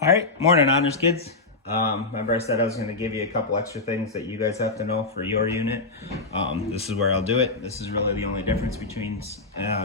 All right, morning honors kids. Remember I said I was going to give you a couple extra things that you guys have to know for your unit. This is where I'll do it. This is really the only difference between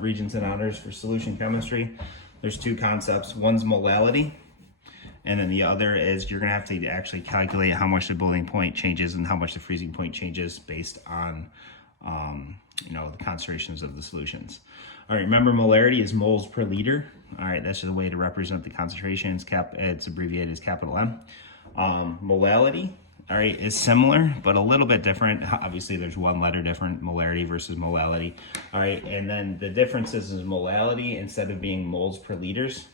Regents and honors for solution chemistry. There's two concepts. One's molality, and then the other is you're going to have to actually calculate how much the boiling point changes and how much the freezing point changes based on the concentrations of the solutions. All right, remember molarity is moles per liter. All right, that's just a way to represent the concentration. It's abbreviated as capital M. Molality, all right, is similar, but a little bit different. Obviously, there's one letter different, molarity versus molality. All right, and then the difference is molality, instead of being moles per liters,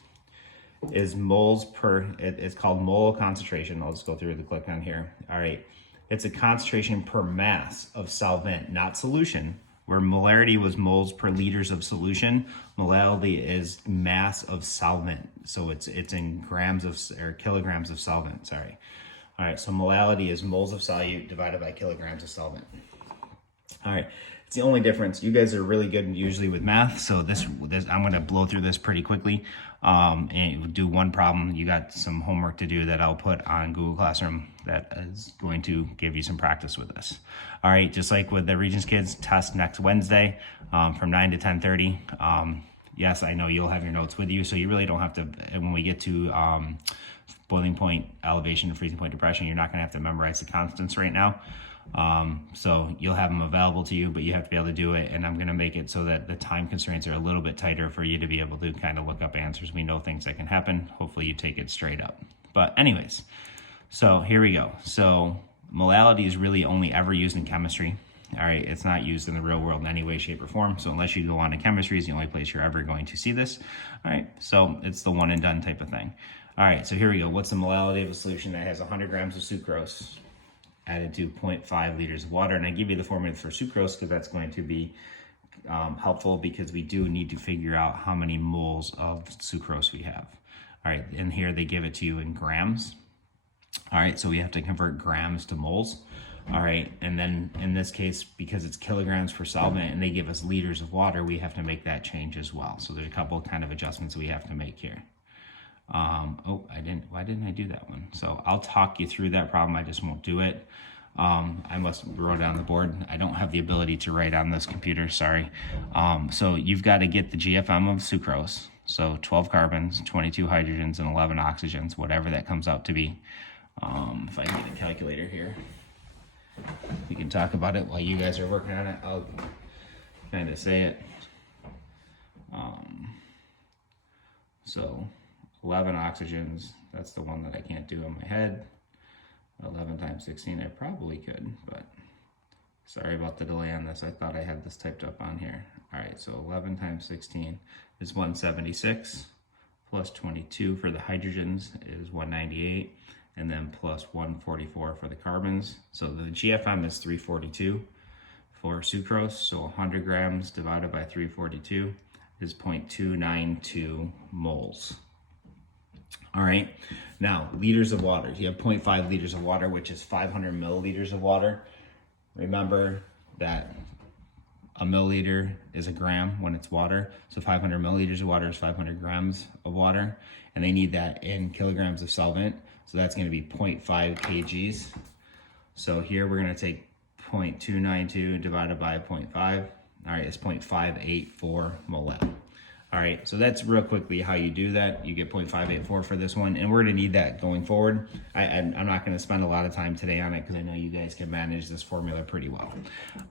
is moles per, it's called mole concentration. I'll just go through the click on here. All right, it's a concentration per mass of solvent, not solution. Where molarity was moles per liters of solution, molality is mass of solvent. So it's in grams of, or kilograms of solvent, sorry. All right, so molality is moles of solute divided by kilograms of solvent. All right, it's the only difference. You guys are really good usually with math, so this I'm gonna blow through this pretty quickly and do one problem. You got some homework to do that I'll put on Google Classroom that is going to give you some practice with this. All right, just like with the Regents kids, test next Wednesday from 9 to 10:30. Yes, I know you'll have your notes with you, so you really don't have to, when we get to boiling point, elevation, and freezing point depression, you're not gonna have to memorize the constants right now. So you'll have them available to you, but you have to be able to do it. And I'm going to make it so that the time constraints are a little bit tighter for you to be able to kind of look up answers. We know things that can happen. Hopefully you take it straight up. But anyways, so here we go. So molality is really only ever used in chemistry. All right, it's not used in the real world in any way, shape, or form. So unless you go on to chemistry, is the only place you're ever going to see this. All right, so it's the one and done type of thing. All right, so here we go. What's the molality of a solution that has 100 grams of sucrose added to 0.5 liters of water? And I give you the formula for sucrose because that's going to be helpful, because we do need to figure out how many moles of sucrose we have. All right, and here they give it to you in grams. All right, so we have to convert grams to moles. All right, and then in this case, because it's kilograms per solvent and they give us liters of water, we have to make that change as well. So there's a couple kind of adjustments we have to make here. Why didn't I do that one? So I'll talk you through that problem. I just won't do it. I must wrote it on the board. I don't have the ability to write on this computer, sorry. So you've got to get the GFM of sucrose. So 12 carbons, 22 hydrogens, and 11 oxygens, whatever that comes out to be. If I can get a calculator here, we can talk about it while you guys are working on it. I'll kind of say it. So 11 oxygens, that's the one that I can't do in my head. 11 times 16, I probably could, but sorry about the delay on this. I thought I had this typed up on here. All right, so 11 times 16 is 176, plus 22 for the hydrogens is 198, and then plus 144 for the carbons. So the GFM is 342 for sucrose, so 100 grams divided by 342 is 0.292 moles. All right, now liters of water. You have 0.5 liters of water, which is 500 milliliters of water. Remember that a milliliter is a gram when it's water. So 500 milliliters of water is 500 grams of water. And they need that in kilograms of solvent. So that's going to be 0.5 kgs. So here we're going to take 0.292 divided by 0.5. All right, it's 0.584 molal. All right, so that's real quickly how you do that. You get 0.584 for this one, and we're gonna need that going forward. I'm not gonna spend a lot of time today on it because I know you guys can manage this formula pretty well.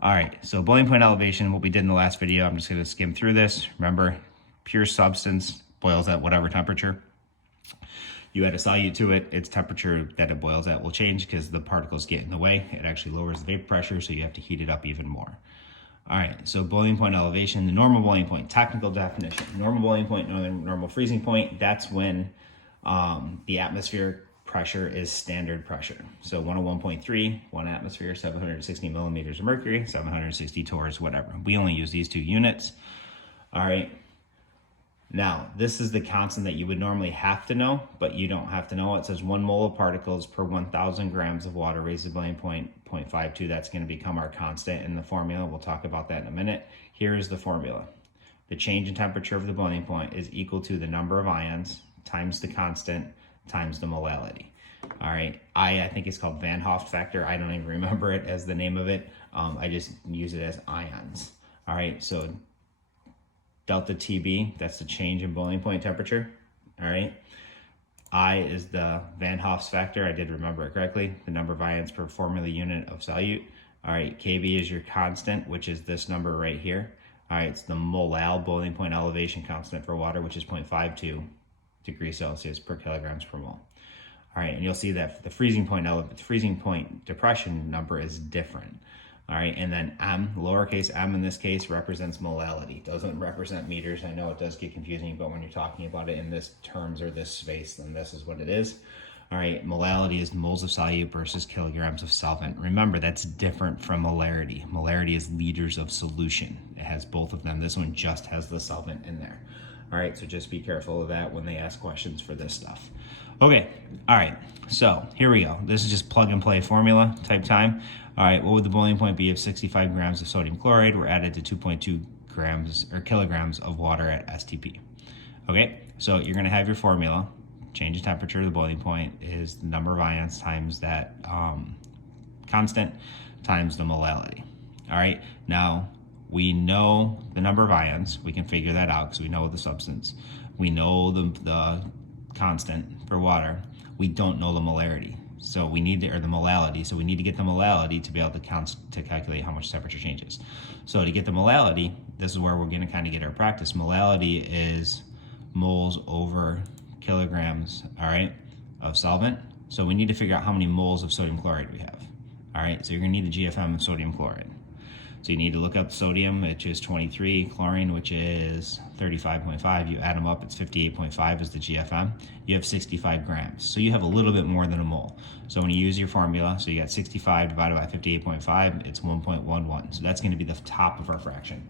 All right, so boiling point elevation, what we did in the last video, I'm just gonna skim through this. Remember, pure substance boils at whatever temperature. You add a solute to it, its temperature that it boils at will change because the particles get in the way. It actually lowers the vapor pressure, so you have to heat it up even more. All right, so boiling point elevation, the normal boiling point, technical definition. Normal boiling point, normal freezing point, that's when the atmospheric pressure is standard pressure. So 101.3, 1 atmosphere, 760 millimeters of mercury, 760 torrs, whatever. We only use these two units. All right, now this is the constant that you would normally have to know, but you don't have to know. It says 1 mole of particles per 1,000 grams of water raised to boiling point, 0.52. That's going to become our constant in the formula. We'll talk about that in a minute. Here is the formula. The change in temperature of the boiling point is equal to the number of ions times the constant times the molality. All right, I think it's called Van Hoff factor. I don't even remember it as the name of it. I just use it as ions. All right, so delta TB, that's the change in boiling point temperature. All right, I is the Van Hoff's factor. I did remember it correctly. The number of ions per formula unit of solute. All right, KB is your constant, which is this number right here. All right, it's the molal, boiling point elevation constant for water, which is 0.52 degrees Celsius per kilograms per mole. All right, and you'll see that the freezing point depression number is different. All right, and then m, lowercase m in this case, represents molality. Doesn't represent meters. I know it does get confusing, but when you're talking about it in this terms or this space, then this is what it is. All right, molality is moles of solute versus kilograms of solvent. Remember, that's different from molarity. Molarity is liters of solution. It has both of them. This one just has the solvent in there. All right, so just be careful of that when they ask questions for this stuff. Okay, all right, so here we go. This is just plug and play formula type time. All right, what would the boiling point be if 65 grams of sodium chloride were added to 2.2 grams or kilograms of water at STP? Okay, so you're gonna have your formula. Change in temperature, the boiling point is the number of ions times that constant times the molality. All right, now we know the number of ions. We can figure that out because we know the substance. We know the constant for water. We don't know the molarity. So we need the molality. So we need to get the molality to be able to calculate how much temperature changes. So to get the molality, this is where we're going to kind of get our practice. Molality is moles over kilograms, all right, of solvent. So we need to figure out how many moles of sodium chloride we have. All right, so you're going to need a GFM of sodium chloride. So you need to look up sodium, which is 23, chlorine, which is 35.5. You add them up, it's 58.5 is the GFM. You have 65 grams. So you have a little bit more than a mole. So when you use your formula, so you got 65 divided by 58.5, it's 1.11. So that's going to be the top of our fraction.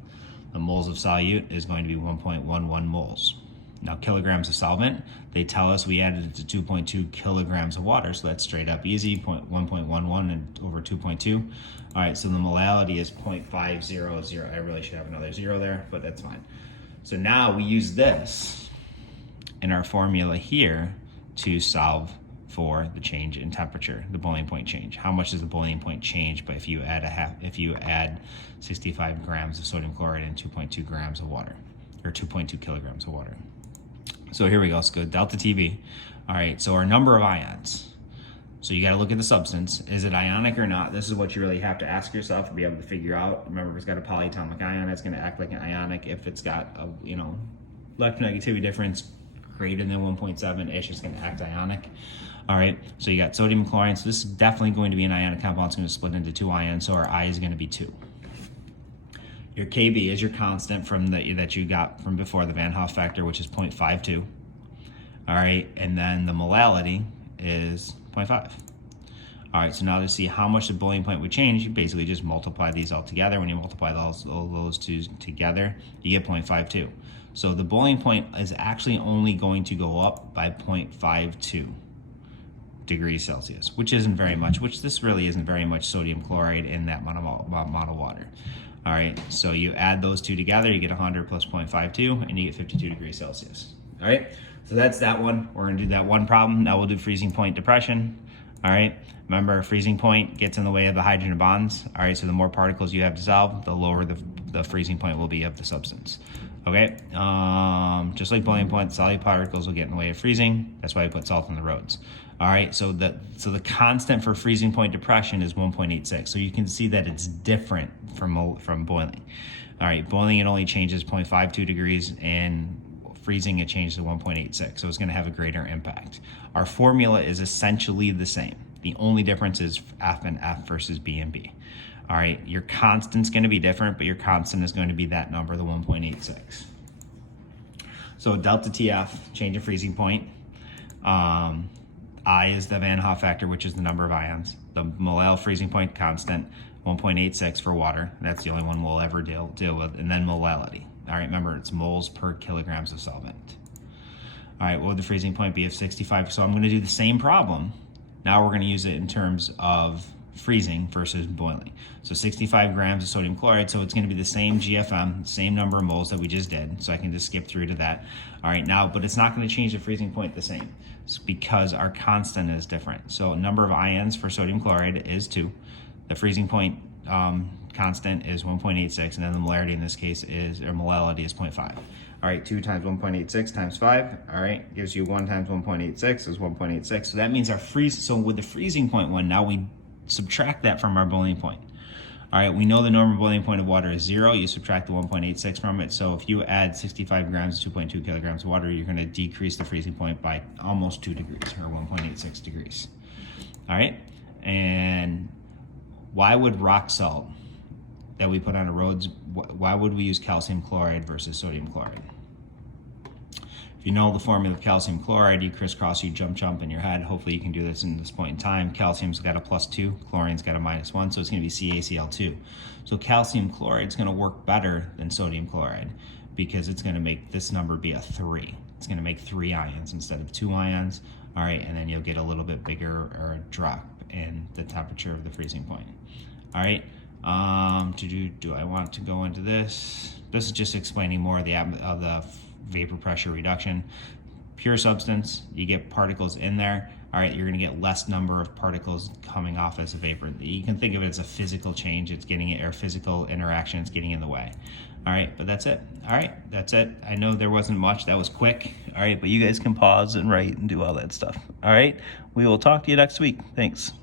The moles of solute is going to be 1.11 moles. Now, kilograms of solvent, they tell us we added it to 2.2 kilograms of water, so that's straight up easy, 1.11 and over 2.2. All right, so the molality is 0.500. I really should have another zero there, but that's fine. So now we use this in our formula here to solve for the change in temperature, the boiling point change. How much does the boiling point change? But if you add 65 grams of sodium chloride and 2.2 grams of water, or 2.2 kilograms of water. So here we go, let's go delta TB. All right, so our number of ions. So you gotta look at the substance. Is it ionic or not? This is what you really have to ask yourself to be able to figure out. Remember, if it's got a polyatomic ion, it's gonna act like an ionic. If it's got a, electronegativity difference greater than 1.7, it's just gonna act ionic. All right, so you got sodium and chlorine. So this is definitely going to be an ionic compound. It's gonna split into two ions, so our I is gonna be 2. Your KB is your constant that you got from before, the Van Hoff factor, which is 0.52. All right, and then the molality is 0.5. All right, so now to see how much the boiling point would change, you basically just multiply these all together. When you multiply all those two together, you get 0.52. So the boiling point is actually only going to go up by 0.52 degrees Celsius, which isn't very much, which this really isn't very much sodium chloride in that amount of water. All right, so you add those two together, you get 100 plus 0.52, and you get 52 degrees Celsius. All right, so that's that one. We're gonna do that one problem. Now we'll do freezing point depression. All right, remember, freezing point gets in the way of the hydrogen bonds. All right, so the more particles you have dissolved, the lower the freezing point will be of the substance. Okay, just like boiling point, solid particles will get in the way of freezing. That's why we put salt on the roads. All right, so the constant for freezing point depression is 1.86. So you can see that it's different from boiling. All right, boiling, it only changes 0.52 degrees, and freezing, it changes to 1.86. So it's going to have a greater impact. Our formula is essentially the same. The only difference is F and F versus B and B. All right, your constant's going to be different, but your constant is going to be that number, the 1.86. So delta TF, change in freezing point. I is the Van Hoff factor, which is the number of ions. The molal freezing point constant, 1.86 for water. That's the only one we'll ever deal with. And then molality. All right, remember, it's moles per kilograms of solvent. All right, what would the freezing point be of 65? So I'm going to do the same problem. Now we're going to use it in terms of freezing versus boiling. So 65 grams of sodium chloride, so it's going to be the same GFM, same number of moles that we just did. So I can just skip through to that. All right, now, but it's not going to change the freezing point the same. It's because our constant is different. So number of ions for sodium chloride is 2. The freezing point constant is 1.86, and then the molarity in this case is, or molality is 0.5. All right, 2 times 1.86 times 5, all right, gives you 1 times 1.86 is 1.86. So that means our so with the freezing point one, now we subtract that from our boiling point. All right, we know the normal boiling point of water is 0. You subtract the 1.86 from it. So if you add 65 grams to 2.2 kilograms of water, you're going to decrease the freezing point by almost 2 degrees, or 1.86 degrees. All right, and why would rock salt that we put on the roads, why would we use calcium chloride versus sodium chloride? If you know the formula of calcium chloride, you crisscross, you jump in your head. Hopefully you can do this in this point in time. Calcium's got a +2, chlorine's got a -1, so it's gonna be CaCl2. So calcium chloride is gonna work better than sodium chloride because it's gonna make this number be a 3. It's gonna make 3 ions instead of 2 ions. All right, and then you'll get a little bit bigger or a drop in the temperature of the freezing point. All right, do I want to go into this? This is just explaining more of the vapor pressure reduction. Pure substance, you get particles in there. All right, you're gonna get less number of particles coming off as a vapor. You can think of it as a physical change. It's getting it, or physical interaction. It's getting in the way. All right, but that's it. All right, that's it. I know there wasn't much. That was quick. All right, but you guys can pause and write and do all that stuff. All right, we will talk to you next week. Thanks.